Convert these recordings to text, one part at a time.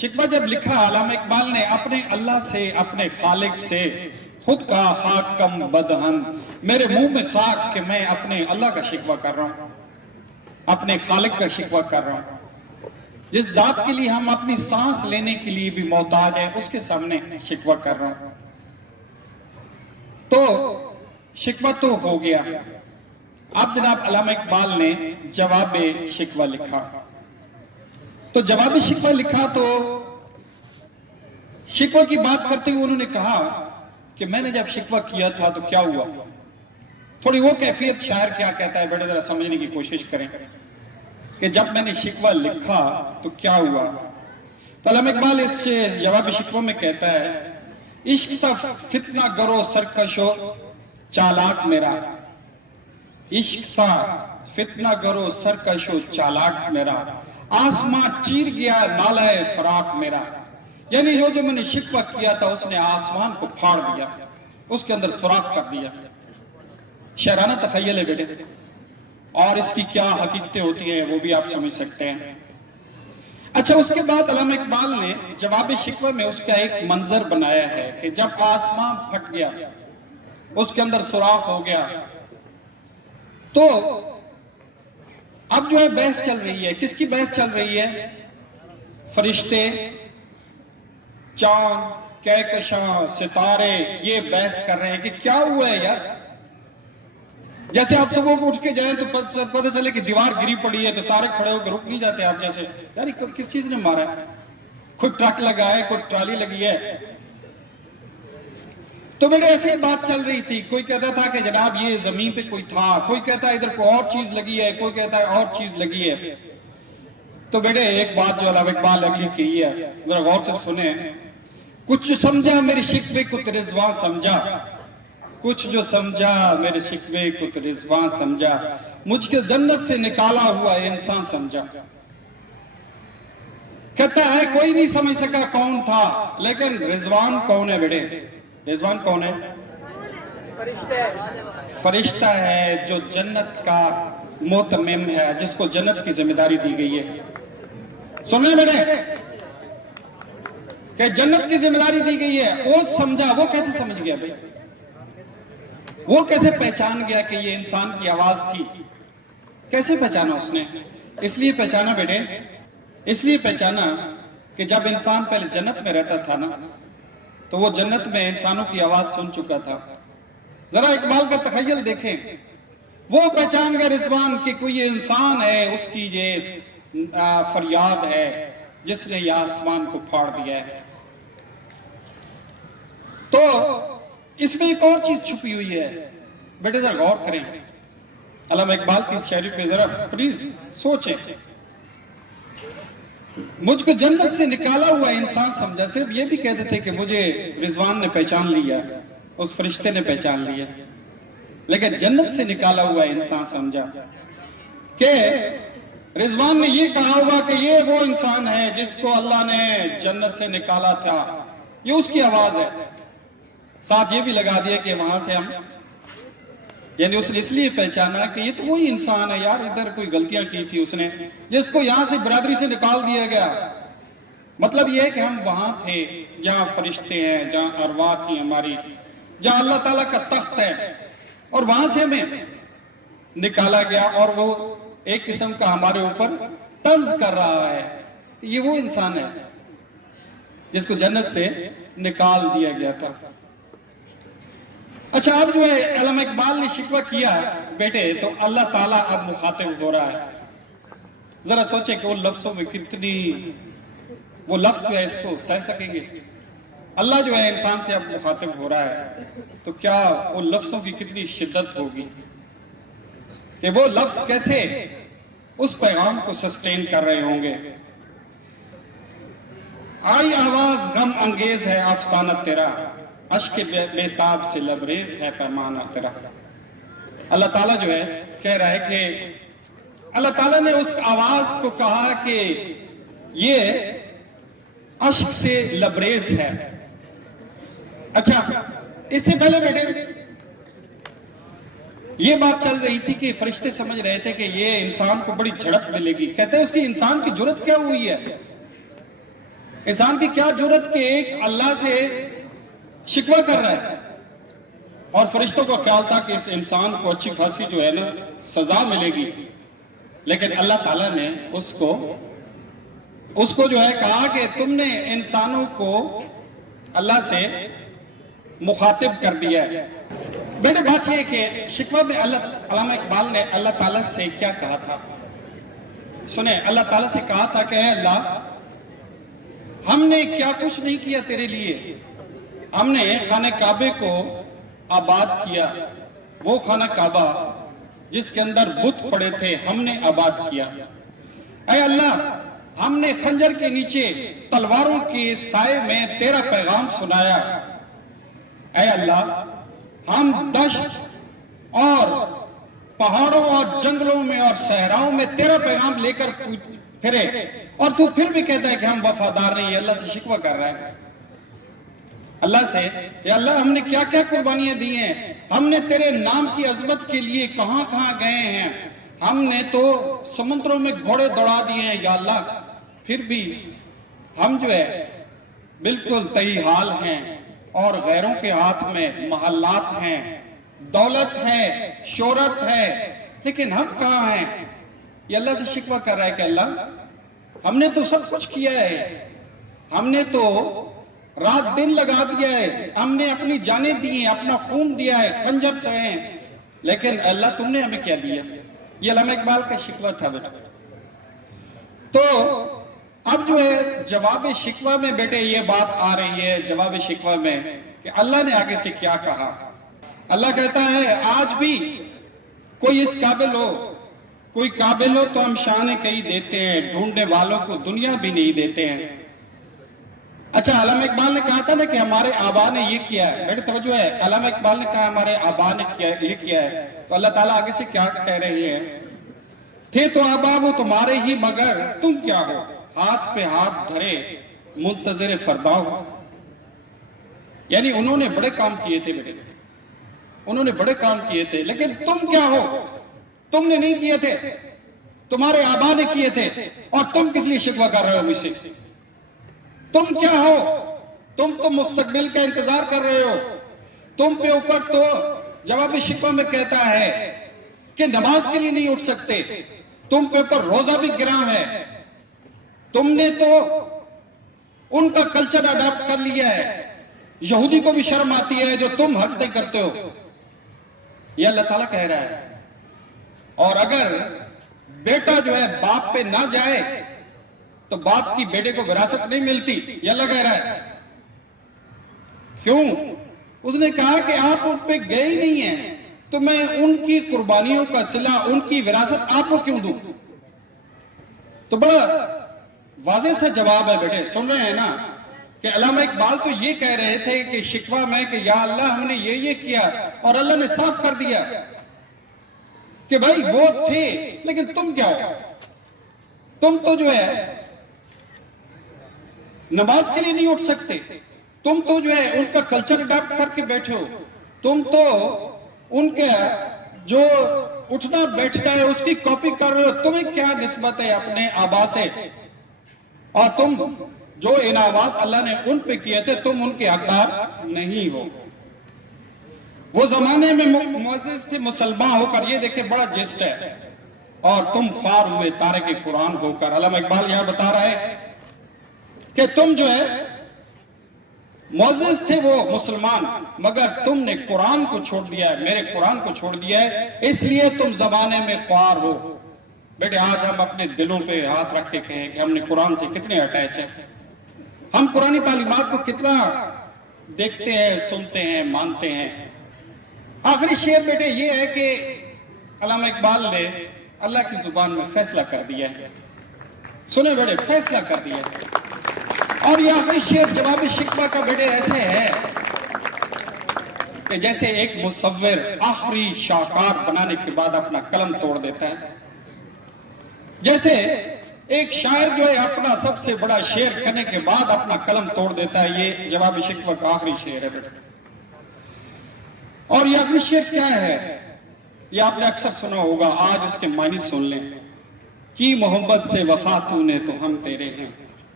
شکوہ جب لکھا علامہ اقبال نے اپنے اللہ سے، اپنے خالق سے، خود کا خاک کم بدہن، میرے منہ میں خاک کہ میں اپنے اللہ کا شکوہ کر رہا ہوں، اپنے خالق کا شکوہ کر رہا ہوں، جس ذات کے لیے ہم اپنی سانس لینے کے لیے بھی محتاج ہیں، اس کے سامنے شکوہ کر رہا ہوں۔ تو شکوہ تو ہو گیا، اب جناب علامہ اقبال نے جواب شکوہ لکھا۔ تو جواب شکوہ لکھا تو شکوہ کی بات کرتے ہوئے انہوں نے کہا کہ میں نے جب شکوہ کیا تھا تو کیا ہوا، تھوڑی وہ کیفیت شاعر کیا کہتا ہے بیٹے ذرا سمجھنے کی کوشش کریں کہ جب میں نے شکوہ لکھا تو کیا ہوا۔ تو علامہ اقبال اس جواب شکوہ میں کہتا ہے، عشق تا فتنہ گرو سرکشو چالاک میرا، عشق تا فتنہ گرو سرکشو چالاک میرا، آسمان چیر گیا نالہ فراق میرا، یعنی جو میں نے شکوہ کیا تھا اس نے آسمان کو پھاڑ دیا، اس کے اندر سوراخ کر دیا۔ شاعرانہ تخیل ہے بیٹے، اور اس کی کیا حقیقتیں ہوتی ہیں وہ بھی آپ سمجھ سکتے ہیں۔ اچھا، اس کے بعد علامہ اقبال نے جواب شکوہ میں اس کا ایک منظر بنایا ہے کہ جب آسمان پھٹ گیا، اس کے اندر سوراخ ہو گیا، تو اب جو ہے بحث چل رہی ہے۔ کس کی بحث چل رہی ہے؟ فرشتے، چاند، کہکشاں، ستارے، یہ بحث کر رہے ہیں کہ کیا ہوا ہے یار۔ جیسے آپ صبح کو اٹھ کے جائیں تو پتہ چلے کہ دیوار گری پڑی ہے تو سارے کھڑے ہو کے رک نہیں جاتے آپ جیسے، یار کس چیز نے مارا ہے؟ کوئی ٹرک لگا ہے، کوئی ٹرالی لگی ہے۔ تو بیٹے ایسے بات چل رہی تھی، کوئی کہتا تھا کہ جناب یہ زمین پہ کوئی تھا، کوئی کہتا ہے ادھر کوئی اور چیز لگی ہے، کوئی کہتا ہے اور چیز لگی ہے۔ تو بیٹے ایک بات جو علامہ اقبال نے کی ہے، ذرا غور سے سنیں، کچھ سمجھا میرے شکوے کو تو رضوان سمجھا، کچھ جو سمجھا میرے شکوے کو تو رضوان سمجھا، مجھ کے جنت سے نکالا ہوا انسان سمجھا۔ کہتا ہے کوئی نہیں سمجھ سکا کون تھا، لیکن رضوان کون ہے بیٹے؟ رضوان کون ہے؟ فرشتہ ہے جو جنت کا متمم ہے، جس کو جنت کی ذمہ داری دی گئی ہے۔ سنیں بیٹے کہ جنت کی ذمہ داری دی گئی ہے، وہ سمجھا، وہ کیسے سمجھ گیا بھائی؟ وہ کیسے پہچان گیا کہ یہ انسان کی آواز تھی؟ کیسے پہچانا اس نے؟ اس لیے پہچانا بیٹے، اس لیے پہچانا کہ جب انسان پہلے جنت میں رہتا تھا نا، تو وہ جنت میں انسانوں کی آواز سن چکا تھا۔ ذرا اقبال کا تخیل دیکھیں، وہ پہچان گیا رضوان کہ کوئی یہ انسان ہے، اس کی یہ فریاد ہے جس نے یہ آسمان کو پھاڑ دیا ہے۔ تو اس میں ایک اور چیز چھپی ہوئی ہے، بیٹے ذرا غور کریں، علامہ اقبال کی اس شاعری پہ ذرا پلیز سوچیں۔ مجھ کو جنت سے نکالا ہوا انسان سمجھا، صرف یہ بھی کہتے تھے کہ مجھے رضوان نے پہچان لیا، اس فرشتے نے پہچان لیا، لیکن جنت سے نکالا ہوا انسان سمجھا کہ رضوان نے یہ کہا ہوا کہ یہ وہ انسان ہے جس کو اللہ نے جنت سے نکالا تھا، یہ اس کی آواز ہے۔ ساتھ یہ بھی لگا دیا کہ وہاں سے ہم، یعنی اس نے اس لیے پہچانا کہ یہ تو وہی انسان ہے یار، ادھر کوئی غلطیاں کی تھی اس نے، جس کو یہاں سے برادری سے نکال دیا گیا۔ مطلب یہ ہے کہ ہم وہاں تھے جہاں فرشتے ہیں، جہاں ارواح تھی ہماری، جہاں اللہ تعالیٰ کا تخت ہے، اور وہاں سے ہمیں نکالا گیا، اور وہ ایک قسم کا ہمارے اوپر طنز کر رہا ہے۔ یہ وہ انسان ہے جس کو جنت سے نکال دیا گیا تھا۔ اچھا، اب جو ہے علامہ اقبال نے شکوہ کیا بیٹے، تو اللہ تعالیٰ اب مخاطب ہو رہا ہے۔ ذرا سوچیں کہ وہ لفظوں میں کتنی، وہ لفظ جو ہے اس کو سہ سکیں گے؟ اللہ جو ہے انسان سے اب مخاطب ہو رہا ہے، تو کیا وہ لفظوں کی کتنی شدت ہوگی کہ وہ لفظ کیسے اس پیغام کو سسٹین کر رہے ہوں گے۔ آئی آواز غم انگیز ہے افسانہ تیرا، عشق بے تاب سے لبریز ہے پیمانہ تیرا۔ اللہ تعالیٰ جو ہے کہہ رہا ہے کہ اللہ تعالیٰ نے اس آواز کو کہا کہ یہ عشق سے لبریز ہے۔ اچھا، اس سے پہلے بیٹے یہ بات چل رہی تھی کہ فرشتے سمجھ رہے تھے کہ یہ انسان کو بڑی جھڑپ ملے گی، کہتے ہیں اس کی انسان کی جرت کیا ہوئی ہے انسان کی کیا جرت کہ ایک اللہ سے شکوہ کر رہا ہے، اور فرشتوں کو خیال تھا کہ اس انسان کو اچھی خاصی جو ہے نا سزا ملے گی، لیکن اللہ تعالیٰ نے اس کو جو ہے کہا کہ تم نے انسانوں کو اللہ سے مخاطب کر دیا ہے۔ بیٹے بات یہ ہے کہ شکوہ میں علامہ اقبال نے اللہ تعالیٰ سے کیا کہا تھا؟ سنیں، اللہ تعالیٰ سے کہا تھا کہ اے اللہ، ہم نے کیا کچھ نہیں کیا تیرے لیے، ہم نے خانہ کعبے کو آباد کیا، وہ خانہ کعبہ جس کے اندر بت پڑے تھے ہم نے آباد کیا۔ اے اللہ، ہم نے خنجر کے نیچے تلواروں کے سائے میں تیرا پیغام سنایا۔ اے اللہ، ہم دشت اور پہاڑوں اور جنگلوں میں اور صحراؤں میں تیرا پیغام لے کر پھرے، اور تو پھر بھی کہتا ہے کہ ہم وفادار نہیں۔ اللہ سے شکوہ کر رہا ہے، اللہ سے، یا اللہ ہم نے کیا کیا قربانیاں دی ہیں، ہم نے تیرے نام کی عظمت کے لیے کہاں کہاں گئے ہیں، ہم نے تو سمندروں میں گھوڑے دوڑا دیے ہیں یا اللہ، پھر بھی ہم جو ہے بالکل تہی حال ہیں، اور غیروں کے ہاتھ میں محلات ہیں، دولت ہے، شہرت ہے، لیکن ہم کہاں ہیں؟ یہ اللہ سے شکوہ کر رہا ہے کہ اللہ ہم نے تو سب کچھ کیا ہے، ہم نے تو رات دن لگا دیا ہے، ہم نے اپنی جانیں دی ہیں، اپنا خون دیا ہے، خنجر سے ہیں، لیکن اللہ تم نے ہمیں کیا دیا؟ یہ علامہ اقبال کا شکوہ تھا بیٹا۔ تو اب جو ہے جواب شکوہ میں بیٹے یہ بات آ رہی ہے، جواب شکوہ میں کہ اللہ نے آگے سے کیا کہا۔ اللہ کہتا ہے آج بھی کوئی اس قابل ہو، کوئی قابل ہو تو ہم شان کہیں دیتے ہیں، ڈھونڈنے والوں کو دنیا بھی نہیں دیتے ہیں۔ اچھا، علامہ اقبال نے کہا تھا نا کہ ہمارے آبا نے یہ کیا ہے، بیٹے توجہ ہے، علامہ اقبال نے کہا ہمارے آبا نے یہ کیا ہے، تو اللہ تعالیٰ آگے سے کیا کہہ رہے ہیں؟ تھے تو آبا وہ تمہارے ہی مگر تم کیا ہو، ہاتھ پہ ہاتھ دھرے منتظر فردا ہو۔ یعنی انہوں نے بڑے کام کیے تھے بیٹے، انہوں نے بڑے کام کیے تھے، لیکن تم کیا ہو؟ تم نے نہیں کیے تھے، تمہارے آبا نے کیے تھے، اور تم کس لیے شکوہ کر رہے ہو مجھ سے؟ تم کیا ہو؟ تم تو مستقبل کا انتظار کر رہے ہو، تم پہ اوپر تو جواب شکوہ میں کہتا ہے کہ نماز کے لیے نہیں اٹھ سکتے، تم پہ اوپر روزہ بھی گراں ہے، تم نے تو ان کا کلچر اڈاپٹ کر لیا ہے، یہودی کو بھی شرم آتی ہے جو تم حرکتیں کرتے ہو۔ یہ اللہ تعالیٰ کہہ رہا ہے، اور اگر بیٹا جو ہے باپ پہ نہ جائے تو باپ کی بیٹے کو وراثت نہیں ملتی، یہ اللہ کہہ رہا ہے۔ کیوں؟ اس نے کہا کہ آپ ان پہ گئے ہی نہیں ہیں، تو میں ان کی قربانیوں کا صلہ، ان کی وراثت آپ کو کیوں دوں؟ تو بڑا واضح سا جواب ہے بیٹے، سن رہے ہیں نا کہ علامہ اقبال تو یہ کہہ رہے تھے کہ شکوہ میں کہ یا اللہ ہم نے یہ کیا، اور اللہ نے صاف کر دیا کہ بھائی وہ تھے، لیکن تم کیا ہو؟ تم تو جو ہے نماز کے لیے نہیں اٹھ سکتے، تم تو جو ہے ان کا کلچر اڈاپٹ کر کے بیٹھے ہو، تم تو ان کے جو اٹھنا بیٹھتا ہے اس کی کاپی کر رہے ہو، تمہیں کیا نسبت ہے اپنے آبا سے؟ اور تم جو انعامات اللہ نے ان پہ کیے تھے تم ان کے حقدار نہیں ہو۔ وہ زمانے میں معزز تھے مسلمان ہو کر، یہ دیکھیں بڑا جسٹ ہے، اور تم خوار ہوئے تارک قرآن ہو کر۔ علامہ اقبال یہاں بتا رہا ہے کہ تم جو ہے معزز تھے وہ مسلمان، مگر تم نے قرآن کو چھوڑ دیا ہے، میرے قرآن کو چھوڑ دیا ہے، اس لیے تم زمانے میں خوار ہو۔ بیٹے آج ہم اپنے دلوں پہ ہاتھ رکھ کے کہیں کہ ہم نے قرآن سے کتنے اٹیچ ہیں، ہم قرآنی تعلیمات کو کتنا دیکھتے ہیں، سنتے ہیں، مانتے ہیں۔ آخری شعر بیٹے یہ ہے کہ علامہ اقبال نے اللہ کی زبان میں فیصلہ کر دیا ہے، سنیں بیٹے، فیصلہ کر دیا ہے۔ اور یہ آخری شعر جواب شکوہ کا بیٹے ایسے ہے کہ جیسے ایک مصور آخری شاہکار بنانے کے بعد اپنا قلم توڑ دیتا ہے، جیسے ایک شاعر جو ہے اپنا سب سے بڑا شعر کرنے کے بعد اپنا قلم توڑ دیتا ہے، یہ جواب شکوہ کا آخری شعر ہے بیٹے۔ اور یہ آخری شعر کیا ہے؟ یہ آپ نے اکثر سنا ہوگا، آج اس کے معنی سن لیں۔ کی محبت سے وفا تو نے تو ہم تیرے ہیں،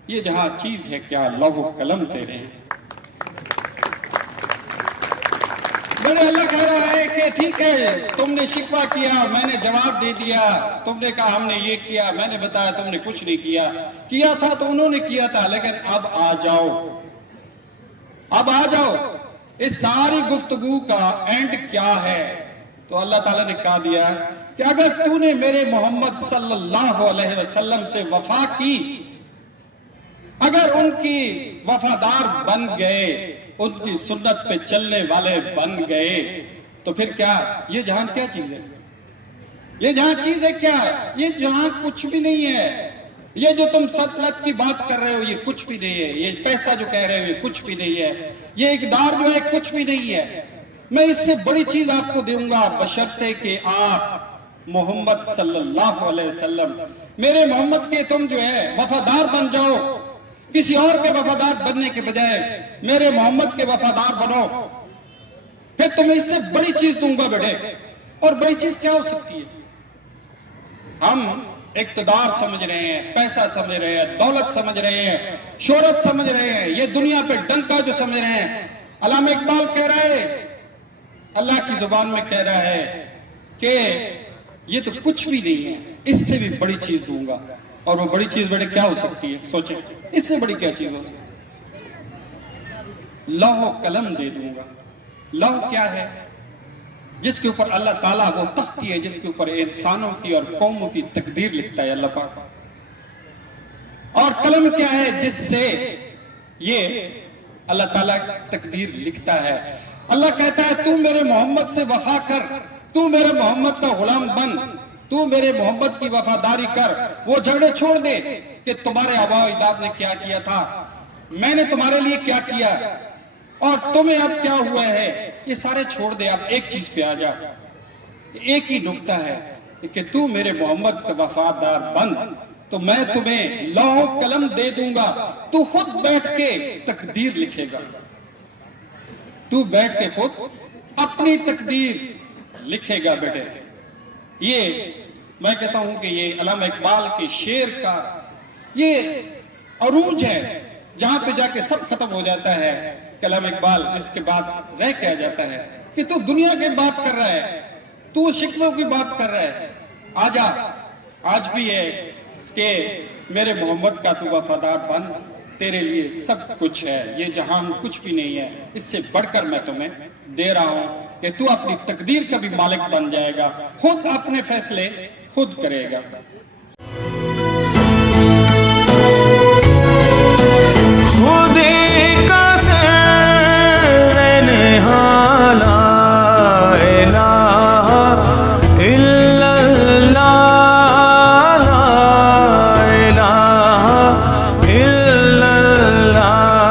یہ جہاں چیز ہے کیا لوح و قلم تیرے ہیں. بڑے اللہ کہہ رہا ہے کہ ٹھیک ہے تم نے شکوہ کیا میں نے جواب دے دیا, تم نے کہا ہم نے یہ کیا, میں نے بتایا تم نے کچھ نہیں کیا تھا تو انہوں نے کیا تھا, لیکن اب آ جاؤ, اب آ جاؤ. اس ساری گفتگو کا اینڈ کیا ہے؟ تو اللہ تعالیٰ نے کہا دیا کہ اگر تو نے میرے محمد صلی اللہ علیہ وسلم سے وفا کی, اگر ان کی وفادار بن گئے, ان کی سنت پہ چلنے والے بن گئے, تو پھر کیا یہ جہان کیا چیز ہے؟ یہ جہاں چیز ہے کیا؟ یہ جہاں کچھ بھی نہیں ہے. یہ جو تم سلطنت کی بات کر رہے ہو یہ کچھ بھی نہیں ہے, یہ پیسہ جو کہہ رہے ہو یہ کچھ بھی نہیں ہے, یہ اقدار جو ہے کچھ بھی نہیں ہے. میں اس سے بڑی چیز آپ کو دوں گا بشرطے کہ آپ محمد صلی اللہ علیہ وسلم میرے محمد کے تم جو ہے وفادار بن جاؤ. کسی اور کے وفادار بننے کے بجائے میرے محمد کے وفادار بنو, پھر تمہیں اس سے بڑی چیز دوں گا بیٹے. اور بڑی چیز کیا ہو سکتی ہے؟ ہم اقتدار سمجھ رہے ہیں, پیسہ سمجھ رہے ہیں, دولت سمجھ رہے ہیں, شہرت سمجھ رہے ہیں, یہ دنیا پہ ڈنکا جو سمجھ رہے ہیں. علامہ اقبال کہہ رہا ہے, اللہ کی زبان میں کہہ رہا ہے کہ یہ تو کچھ بھی نہیں ہے, اس سے بھی بڑی چیز دوں گا. اور وہ بڑی چیز بیٹے کیا ہو سکتی ہے؟ سوچیں اس سے بڑی کیا چیز ہو سکتی ہے؟ لوح و قلم دے دوں گا. لوح کیا ہے؟ جس کے اوپر اللہ تعالیٰ وہ تختی ہے جس کے اوپر انسانوں کی اور قوموں کی تقدیر لکھتا ہے اللہ پاک. اور قلم کیا ہے؟ جس سے یہ اللہ تعالیٰ تقدیر لکھتا ہے. اللہ کہتا ہے تو میرے محمد سے وفا کر, تو میرے محمد کا غلام بن, تو میرے محمد کی وفاداری کر. وہ جھگڑے چھوڑ دے کہ تمہارے آباء و اجداد نے کیا کیا تھا, میں نے تمہارے لیے کیا کیا, اور تمہیں اب کیا ہوا ہے, یہ سارے چھوڑ دے. اب ایک چیز پہ آ جا, ایک ہی نکتہ ہے کہ تو میرے محمد کا وفادار بن تو میں تمہیں لوح و قلم دے دوں گا. تو خود بیٹھ کے تقدیر لکھے گا, تو بیٹھ کے خود اپنی تقدیر لکھے گا بیٹے. یہ میں کہتا ہوں کہ یہ علامہ اقبال کے شعر کا یہ عروج ہے جہاں پہ جا کے سب ختم ہو جاتا ہے. علامہ اقبال اس کے بعد رہ کے آ جاتا ہے کہ تو دنیا کی بات کر رہا ہے, تو شکووں کی بات کر رہا ہے, آجا آج بھی ہے کہ میرے محمد کا تو وفادار بن, تیرے لیے سب کچھ ہے, یہ جہان کچھ بھی نہیں ہے, اس سے بڑھ کر میں تمہیں دے رہا ہوں کہ تو اپنی تقدیر کا بھی مالک بن جائے گا, خود اپنے فیصلے خود کرے گا.